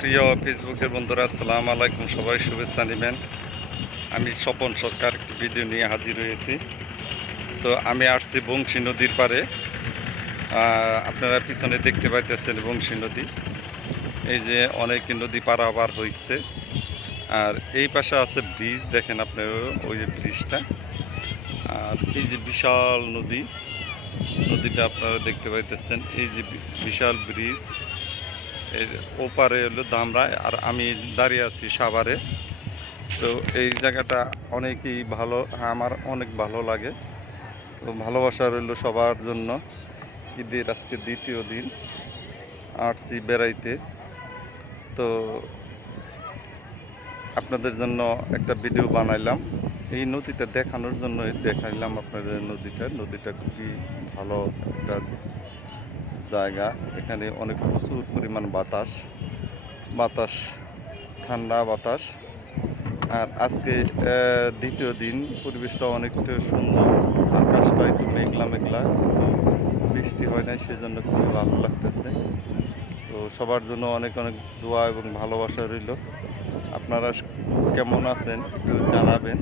প্রিয় ফেসবুকের বন্ধুরা, আসসালামু আলাইকুম। সবাই শুভেচ্ছা নেবেন। আমি স্বপন সরকার একটি ভিডিও নিয়ে হাজির হয়েছি। তো আমি আসছি বংশী নদীর পারে আপনারা পিছনে দেখতে পাইতেছেন বংশী নদী। এই যে অনেক নদী পারাবার হয়েছে আর এই পাশে আছে ব্রিজ, দেখেন আপনার ওই যে ব্রিজটা। আর এই যে বিশাল নদী, নদীটা আপনারা দেখতে পাইতেছেন। এই যে বিশাল ব্রিজ। ওপারে হলো ধামরায় আর আমি দাঁড়িয়ে আছি সাভারে। তো এই জায়গাটা অনেকই ভালো, আমার অনেক ভালো লাগে। তো ভালোবাসা রইল সবার জন্য। ঈদের আজকে দ্বিতীয় দিন, আসছি বেড়াইতে। তো আপনাদের জন্য একটা ভিডিও বানাইলাম। এই নদীটা দেখানোর জন্যই দেখাইলাম আপনাদের নদীটা। নদীটা খুবই ভালো একটা জায়গা। এখানে অনেক প্রচুর পরিমাণ বাতাস। বাতাস, ঠান্ডা বাতাস। আর আজকে দ্বিতীয় দিন। পরিবেশটা অনেকটা সুন্দর। আকাশটা একটু মেঘলা মেঘলা। তো বৃষ্টি হয় না সেজন্য খুবই ভালো লাগতেছে। তো সবার জন্য অনেক অনেক দোয়া এবং ভালোবাসা রইল। আপনারা কেমন আছেন একটু জানাবেন।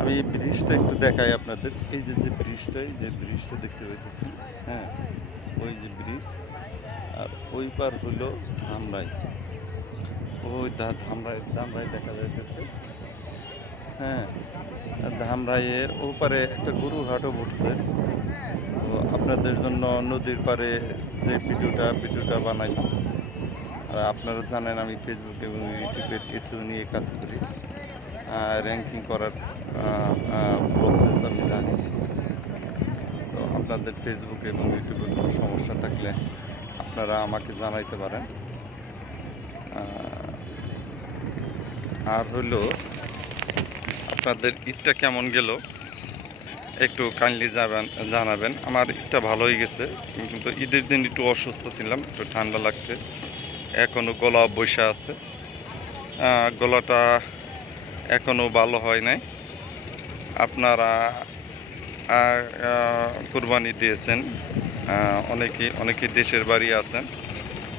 আমি ব্রিজটা একটু দেখাই আপনাদের। এই যে যে ব্রিজটা, এই যে ব্রিজটা দেখতে পাইতেছেন হ্যাঁ। ওই যে ব্রিজ, আর ওই পার হলো ধামরাই। ওই ধামরাই ধামরাই দেখা যাইতেছে। হ্যাঁ ধামরাইয়ের ওপারে একটা গরুর হাটও উঠছে তো আপনাদের জন্য নদীর পারে যে ভিডিওটা ভিডিওটা বানাই। আর আপনারা জানেন আমি ফেসবুক এবং ইউটিউবের কিছু নিয়ে কাজ করি। র্যাঙ্কিং করার প্রসেস আমি জানি। আপনাদের ফেসবুক এবং ইউটিউবে কোনো সমস্যা থাকলে আপনারা আমাকে জানাইতে পারেন। আর হলো, আপনাদের ঈদটা কেমন গেল? একটু কাইন্ডলি যাবেন জানাবেন। আমার ঈদটা ভালোই গেছে, কিন্তু ঈদের দিন একটু অসুস্থ ছিলাম, একটু ঠান্ডা লাগছে। এখনও গলা বৈশা আছে। গলাটা এখনও ভালো হয় নাই। আপনারা কুরবানি দিয়েছেন। আহ, অনেকেই অনেকেই দেশের বাড়ি আছেন।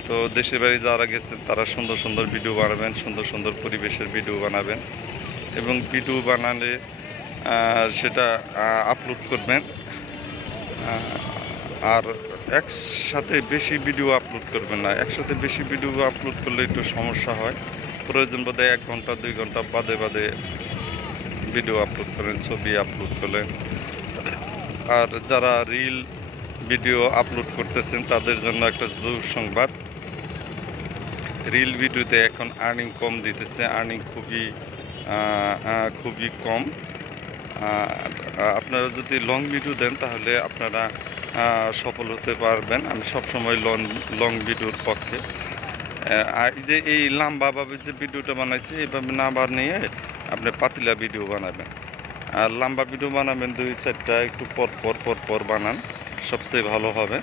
তো দেশের বাড়ি যারা গেছেন তারা সুন্দর সুন্দর ভিডিও বানাবেন সুন্দর সুন্দর পরিবেশের ভিডিও বানাবেন এবং ভিডিও বানালে সেটা আপলোড করবেন। আর একসাথে বেশি ভিডিও আপলোড করবেন না। একসাথে বেশি ভিডিও আপলোড করলে একটু সমস্যা হয়। প্রয়োজন বোধে এক ঘণ্টা দুই ঘণ্টা বাদে বাদে ভিডিও আপলোড করেন ছবি আপলোড করলেন। আর যারা রিল ভিডিও আপলোড করতেছেন, তাদের জন্য একটা দুঃসংবাদ। রিল ভিডিওতে এখন আর্নিং কম দিতেছে আর্নিং খুবই খুবই কম। আপনারা যদি লং ভিডিও দেন, তাহলে আপনারা সফল হতে পারবেন। আমি সবসময় লং লং ভিডিওর পক্ষে। আর যে এই লম্বাভাবে যে ভিডিওটা বানাইছি এইভাবে না বানিয়ে আপনি পাতলা ভিডিও বানাবেন। আর লম্বা ভিডিও বানাবেন দুই চারটা, একটু পর পর পর পর বানান, সবচেয়ে ভালো হবে।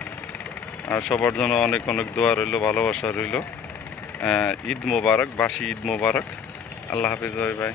আর সবার জন্য অনেক অনেক দোয়া রইল, ভালোবাসা রইল। ঈদ মোবারক, বাসি ঈদ মোবারক। আল্লাহ হাফিজ, ভাই ভাই।